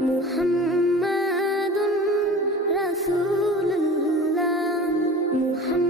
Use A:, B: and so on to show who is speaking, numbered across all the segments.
A: محمد رسول الله. محمد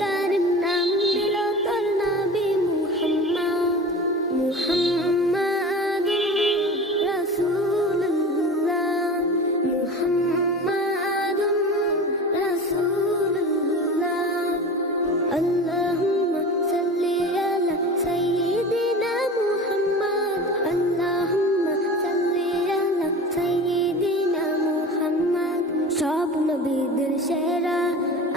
A: কারিম নাম দিল তোর নবী মুহাম্মদ মুহাম্মদ রাসূলুল্লাহ মুহাম্মদ রাসূলুল্লাহ। আল্লাহুম্মা সাল্লি আলা সাইয়্যিদিনা মুহাম্মদ, আল্লাহুম্মা সাল্লি আলা সাইয়্যিদিনা মুহাম্মদ। সব নবীদের সেরা